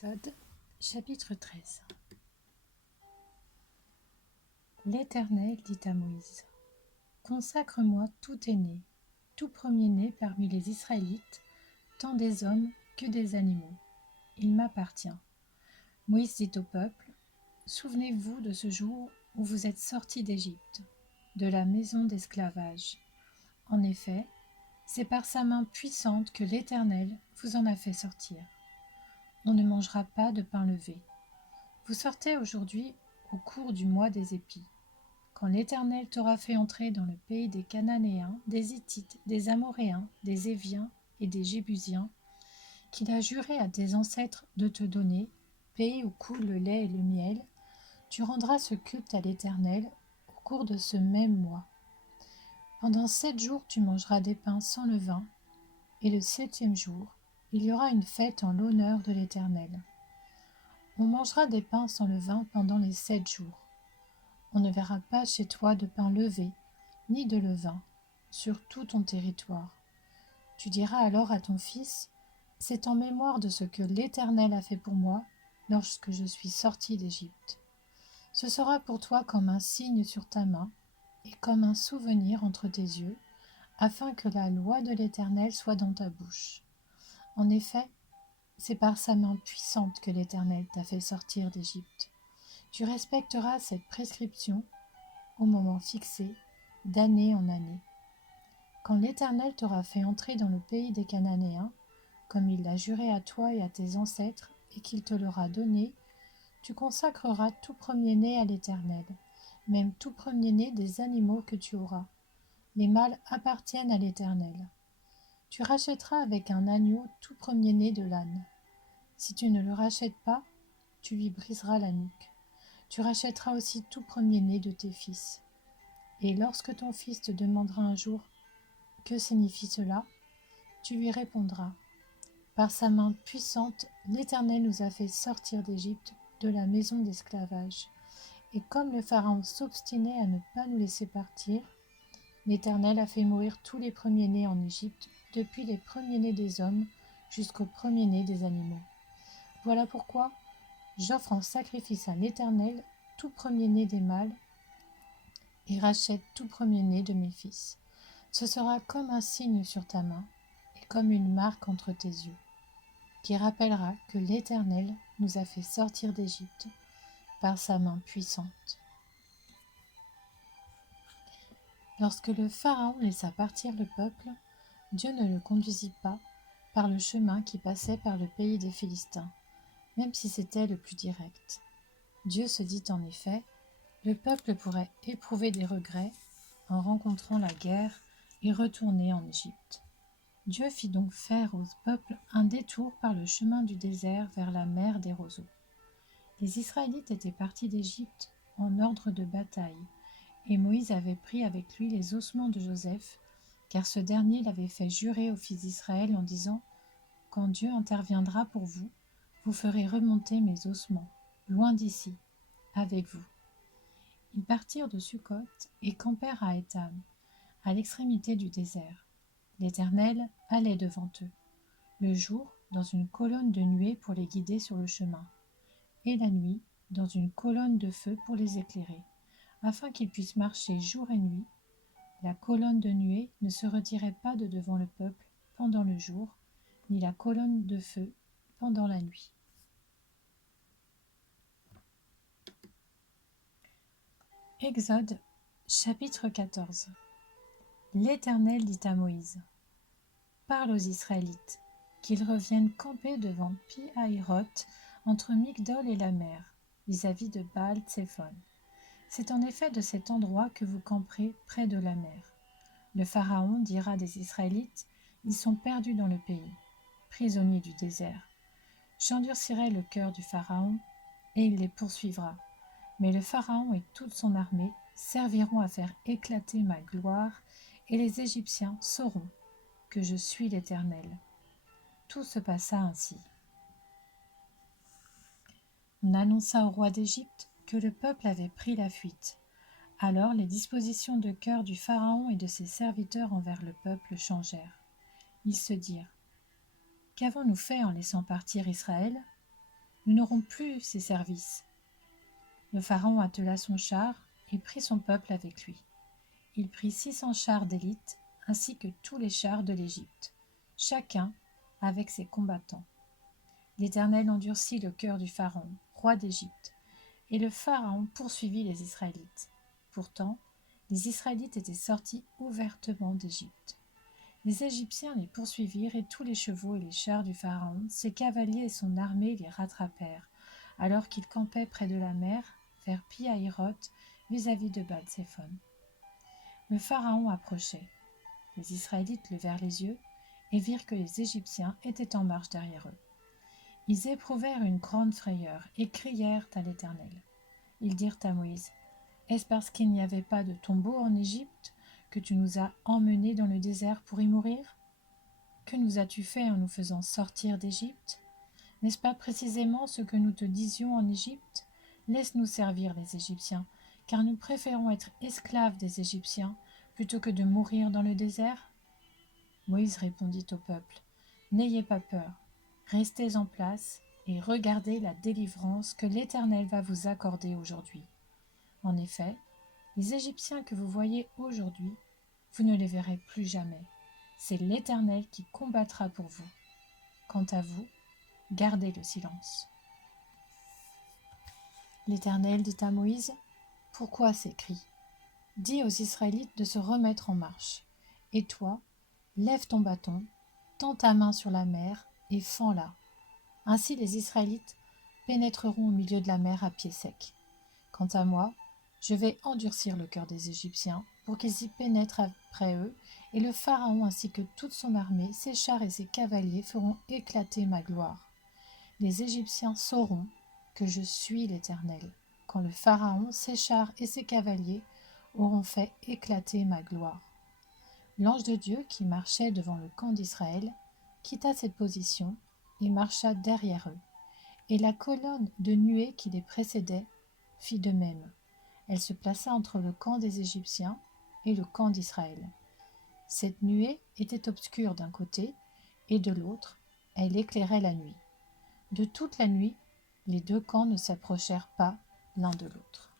Exode, chapitre 13. L'Éternel dit à Moïse : Consacre-moi tout aîné, tout premier-né parmi les Israélites, tant des hommes que des animaux. Il m'appartient. Moïse dit au peuple : Souvenez-vous de ce jour où vous êtes sortis d'Égypte, de la maison d'esclavage. En effet, c'est par sa main puissante que l'Éternel vous en a fait sortir. On ne mangera pas de pain levé. Vous sortez aujourd'hui au cours du mois des épis. Quand l'Éternel t'aura fait entrer dans le pays des Cananéens, des Hittites, des Amoréens, des Éviens et des Jébusiens, qu'il a juré à tes ancêtres de te donner, pays où coule le lait et le miel, tu rendras ce culte à l'Éternel au cours de ce même mois. Pendant 7 jours tu mangeras des pains sans levain, et le 7e jour, il y aura une fête en l'honneur de l'Éternel. On mangera des pains sans levain pendant les 7 jours. On ne verra pas chez toi de pain levé, ni de levain, sur tout ton territoire. Tu diras alors à ton fils : c'est en mémoire de ce que l'Éternel a fait pour moi lorsque je suis sorti d'Égypte. Ce sera pour toi comme un signe sur ta main et comme un souvenir entre tes yeux, afin que la loi de l'Éternel soit dans ta bouche. En effet, c'est par sa main puissante que l'Éternel t'a fait sortir d'Égypte. Tu respecteras cette prescription au moment fixé, d'année en année. Quand l'Éternel t'aura fait entrer dans le pays des Cananéens, comme il l'a juré à toi et à tes ancêtres, et qu'il te l'aura donné, tu consacreras tout premier-né à l'Éternel, même tout premier-né des animaux que tu auras. Les mâles appartiennent à l'Éternel. Tu rachèteras avec un agneau tout premier-né de l'âne. Si tu ne le rachètes pas, tu lui briseras la nuque. Tu rachèteras aussi tout premier-né de tes fils. Et lorsque ton fils te demandera un jour : que signifie cela ? Tu lui répondras : par sa main puissante, l'Éternel nous a fait sortir d'Égypte, de la maison d'esclavage. Et comme le Pharaon s'obstinait à ne pas nous laisser partir, l'Éternel a fait mourir tous les premiers-nés en Égypte, depuis les premiers-nés des hommes jusqu'aux premiers-nés des animaux. Voilà pourquoi j'offre en sacrifice à l'Éternel tout premier-né des mâles et rachète tout premier-né de mes fils. Ce sera comme un signe sur ta main et comme une marque entre tes yeux, qui rappellera que l'Éternel nous a fait sortir d'Égypte par sa main puissante. Lorsque le Pharaon laissa partir le peuple, Dieu ne le conduisit pas par le chemin qui passait par le pays des Philistins, même si c'était le plus direct. Dieu se dit en effet : le peuple pourrait éprouver des regrets en rencontrant la guerre et retourner en Égypte. Dieu fit donc faire au peuple un détour par le chemin du désert vers la mer des roseaux. Les Israélites étaient partis d'Égypte en ordre de bataille, et Moïse avait pris avec lui les ossements de Joseph, car ce dernier l'avait fait jurer aux fils d'Israël en disant : quand Dieu interviendra pour vous, vous ferez remonter mes ossements, loin d'ici, avec vous. Ils partirent de Sukkot et campèrent à Étam, à l'extrémité du désert. L'Éternel allait devant eux, le jour dans une colonne de nuée pour les guider sur le chemin, et la nuit dans une colonne de feu pour les éclairer, afin qu'ils puissent marcher jour et nuit. La colonne de nuée ne se retirait pas de devant le peuple pendant le jour, ni la colonne de feu pendant la nuit. Exode, chapitre 14. L'Éternel dit à Moïse : parle aux Israélites, qu'ils reviennent camper devant Pi-Hahiroth, entre Migdol et la mer, vis-à-vis de Baal-Tsephon. C'est en effet de cet endroit que vous camperez près de la mer. Le Pharaon dira des Israélites : ils sont perdus dans le pays, prisonniers du désert. J'endurcirai le cœur du Pharaon, et il les poursuivra. Mais le Pharaon et toute son armée serviront à faire éclater ma gloire, et les Égyptiens sauront que je suis l'Éternel. Tout se passa ainsi. On annonça au roi d'Égypte que le peuple avait pris la fuite. Alors les dispositions de cœur du Pharaon et de ses serviteurs envers le peuple changèrent. Ils se dirent : qu'avons-nous fait en laissant partir Israël ? nous n'aurons plus ses services. » Le pharaon attela son char et prit son peuple avec lui. Il prit 600 chars d'élite, ainsi que tous les chars de l'Égypte, chacun avec ses combattants. L'Éternel endurcit le cœur du pharaon, roi d'Égypte, et le pharaon poursuivit les Israélites. Pourtant, les Israélites étaient sortis ouvertement d'Égypte. Les Égyptiens les poursuivirent et tous les chevaux et les chars du pharaon, ses cavaliers et son armée les rattrapèrent, alors qu'ils campaient près de la mer, vers Pi-Hahiroth, vis-à-vis de Baal-Séphon. Le pharaon approchait. Les Israélites levèrent les yeux et virent que les Égyptiens étaient en marche derrière eux. Ils éprouvèrent une grande frayeur et crièrent à l'Éternel. Ils dirent à Moïse, « Est-ce parce qu'il n'y avait pas de tombeau en Égypte que tu nous as emmenés dans le désert pour y mourir? Que nous as-tu fait en nous faisant sortir d'Égypte? N'est-ce pas précisément ce que nous te disions en Égypte? Laisse-nous servir les Égyptiens, car nous préférons être esclaves des Égyptiens plutôt que de mourir dans le désert. » Moïse répondit au peuple, « N'ayez pas peur, restez en place et regardez la délivrance que l'Éternel va vous accorder aujourd'hui. En effet, les Égyptiens que vous voyez aujourd'hui, vous ne les verrez plus jamais. C'est l'Éternel qui combattra pour vous. Quant à vous, gardez le silence. » L'Éternel dit à Moïse, « Pourquoi ces cris? Dis aux Israélites de se remettre en marche. Et toi, lève ton bâton, tends ta main sur la mer et fends-la. Ainsi les Israélites pénétreront au milieu de la mer à pied sec. Quant à moi, je vais endurcir le cœur des Égyptiens pour qu'ils y pénètrent après eux, et le Pharaon ainsi que toute son armée, ses chars et ses cavaliers feront éclater ma gloire. Les Égyptiens sauront que je suis l'Éternel, quand le Pharaon, ses chars et ses cavaliers auront fait éclater ma gloire. » L'ange de Dieu qui marchait devant le camp d'Israël quitta cette position et marcha derrière eux, et la colonne de nuée qui les précédait fit de même. Elle se plaça entre le camp des Égyptiens et le camp d'Israël. Cette nuée était obscure d'un côté, et de l'autre, elle éclairait la nuit. De toute la nuit, les deux camps ne s'approchèrent pas l'un de l'autre.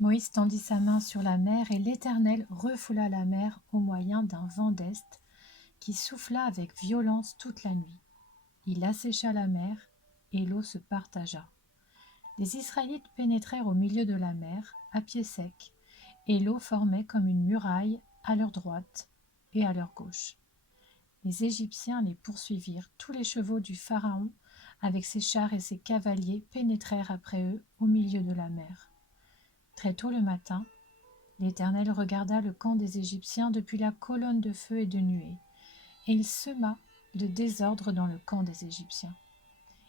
Moïse tendit sa main sur la mer, et l'Éternel refoula la mer au moyen d'un vent d'est qui souffla avec violence toute la nuit. Il assécha la mer, et l'eau se partagea. Les Israélites pénétrèrent au milieu de la mer, à pied sec, et l'eau formait comme une muraille à leur droite et à leur gauche. Les Égyptiens les poursuivirent, tous les chevaux du Pharaon, avec ses chars et ses cavaliers, pénétrèrent après eux au milieu de la mer. Très tôt le matin, l'Éternel regarda le camp des Égyptiens depuis la colonne de feu et de nuée, et il sema le désordre dans le camp des Égyptiens.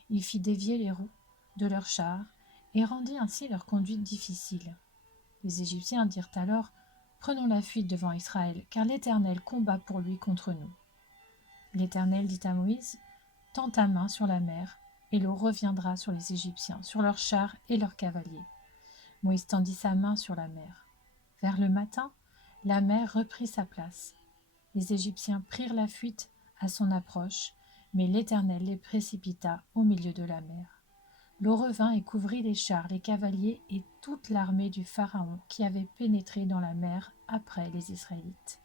Il fit dévier les roues de leurs chars et rendit ainsi leur conduite difficile. Les Égyptiens dirent alors, « Prenons la fuite devant Israël, car l'Éternel combat pour lui contre nous. » L'Éternel dit à Moïse, « Tends ta main sur la mer, et l'eau reviendra sur les Égyptiens, sur leurs chars et leurs cavaliers. » Moïse tendit sa main sur la mer. Vers le matin, la mer reprit sa place. Les Égyptiens prirent la fuite à son approche, mais l'Éternel les précipita au milieu de la mer. L'eau revint et couvrit les chars, les cavaliers et toute l'armée du Pharaon qui avait pénétré dans la mer après les Israélites.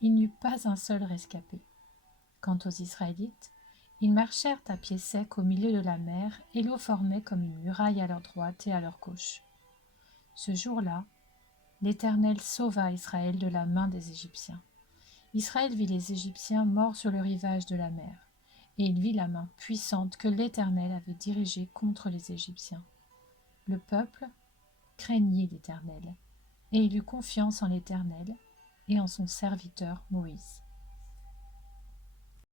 Il n'y eut pas un seul rescapé. Quant aux Israélites, ils marchèrent à pied sec au milieu de la mer, et l'eau formait comme une muraille à leur droite et à leur gauche. Ce jour-là, l'Éternel sauva Israël de la main des Égyptiens. Israël vit les Égyptiens morts sur le rivage de la mer, et il vit la main puissante que l'Éternel avait dirigée contre les Égyptiens. Le peuple craignit l'Éternel, et il eut confiance en l'Éternel et en son serviteur Moïse.